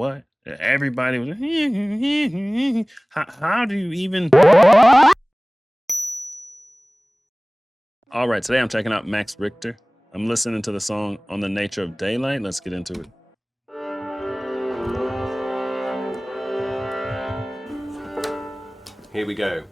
what? Everybody was, how do you even? All right, today I'm checking out Max Richter. I'm listening to the song On the Nature of Daylight. Let's get into it. Here we go.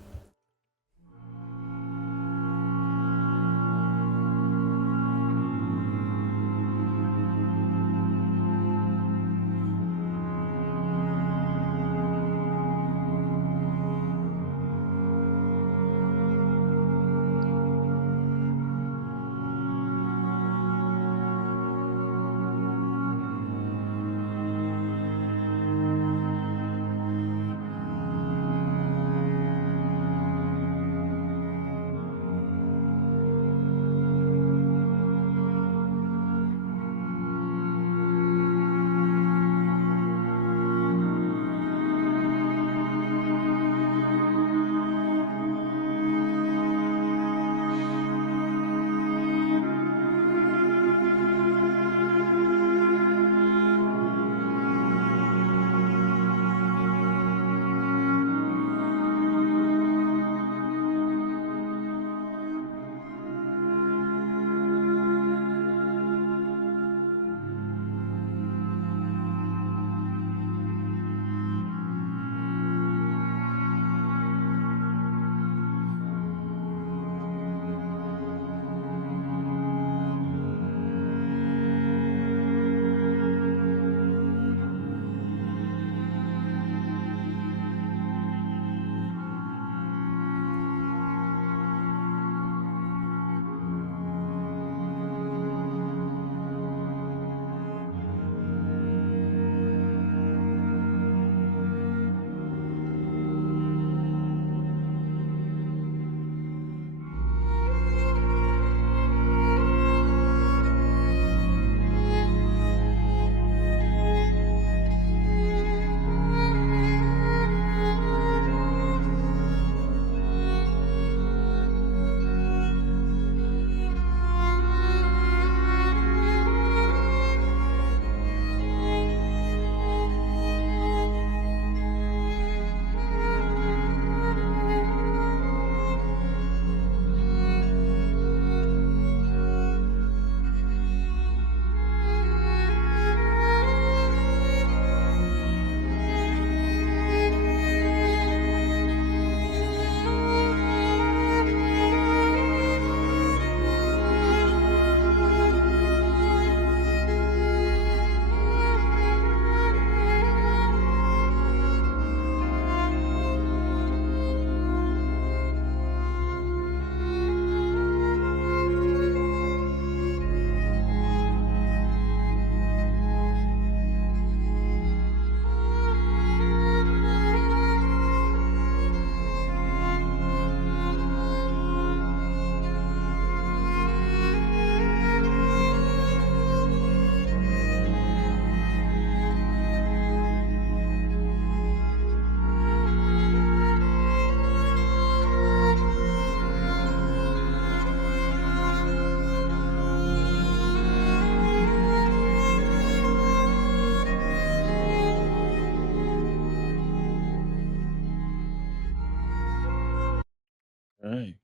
Right.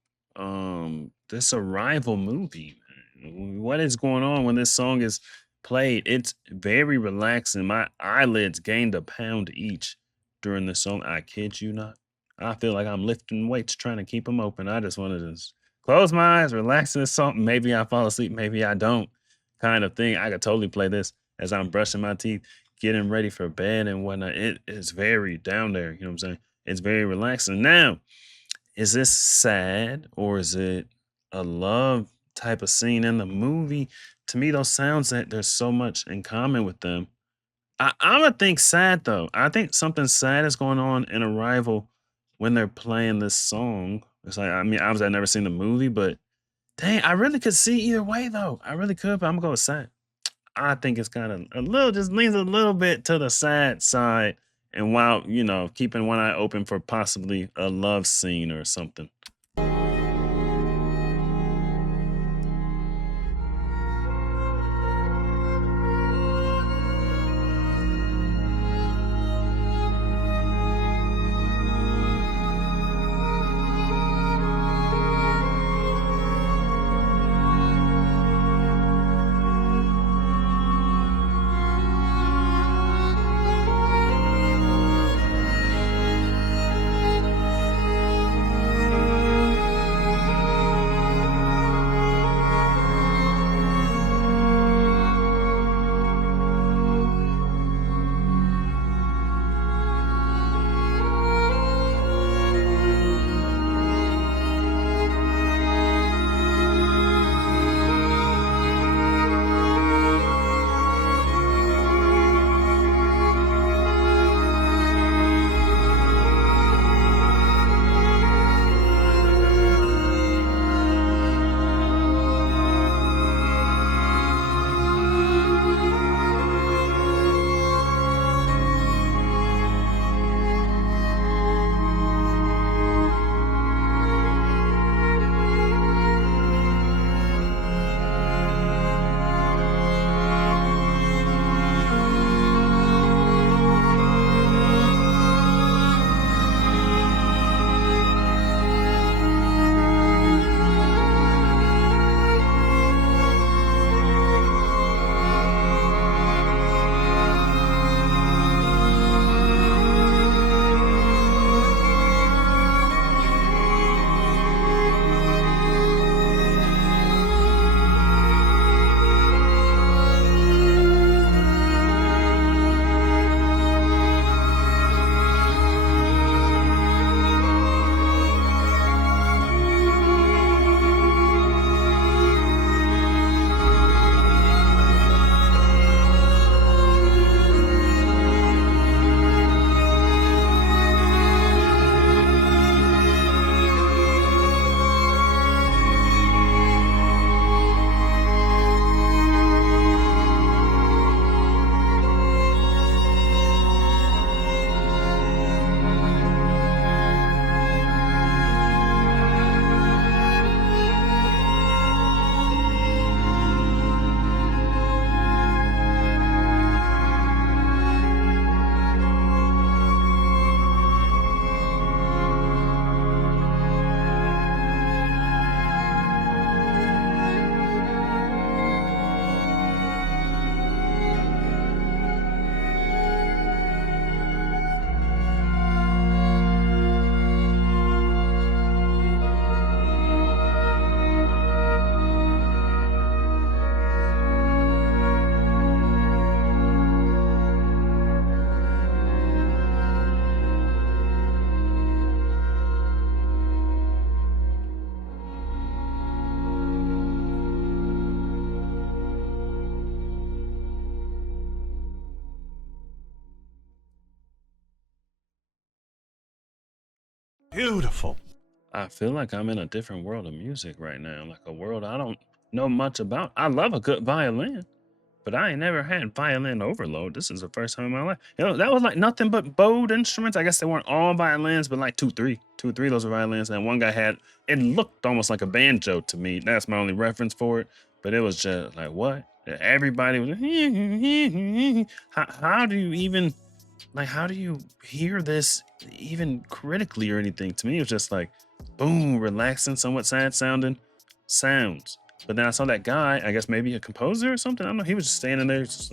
This Arrival movie, man. What is going on when this song is played? It's very relaxing. My eyelids gained a pound each during the song. I kid you not. I feel like I'm lifting weights trying to keep them open. I just wanted to close my eyes, relax to this song. Maybe I fall asleep, maybe I don't, kind of thing. I could totally play this as I'm brushing my teeth, getting ready for bed and whatnot. It is very down there. You know what I'm saying? It's very relaxing. Now, is this sad or is it a love type of scene in the movie? To me, those sounds that there's so much in common with them. I'm gonna think sad though. I think something sad is going on in Arrival when they're playing this song. It's like, I mean, obviously I've never seen the movie, but dang, I really could see either way though. I really could, but I'm gonna go with sad. I think it's kind of a little, just leans a little bit to the sad side. And while, keeping one eye open for possibly a love scene or something. Beautiful. I feel like I'm in a different world of music right now, like a world I don't know much about. I love a good violin, but I ain't never had violin overload. This is the first time in my life. You know, that was like nothing but bowed instruments. I guess they weren't all violins, but like two or three of those were violins. And one guy had, it looked almost like a banjo to me. That's my only reference for it. But it was just like, what? Everybody was, how do you even, like, how do you hear this even critically or anything? To me, it was just like, boom, relaxing, somewhat sad sounding sounds. But then I saw that guy, I guess maybe a composer or something. I don't know. He was just standing there, just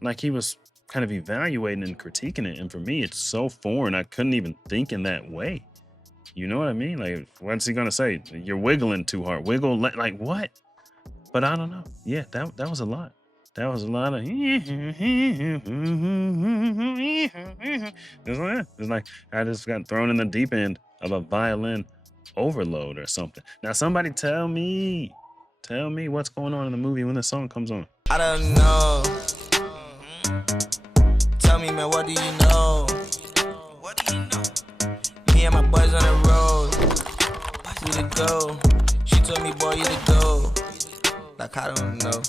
like he was kind of evaluating and critiquing it. And for me, it's so foreign. I couldn't even think in that way. You know what I mean? Like, what's he gonna say? You're wiggling too hard. Wiggle, like what? But I don't know. Yeah, that was a lot. That was a lot of. It's like I just got thrown in the deep end of a violin overload or something. Now, somebody tell me what's going on in the movie when the song comes on. I don't know. Tell me, man, what do you know? What do you know? Me and my boys on the road. We to go. She told me, boy, you to go. Like, I don't know.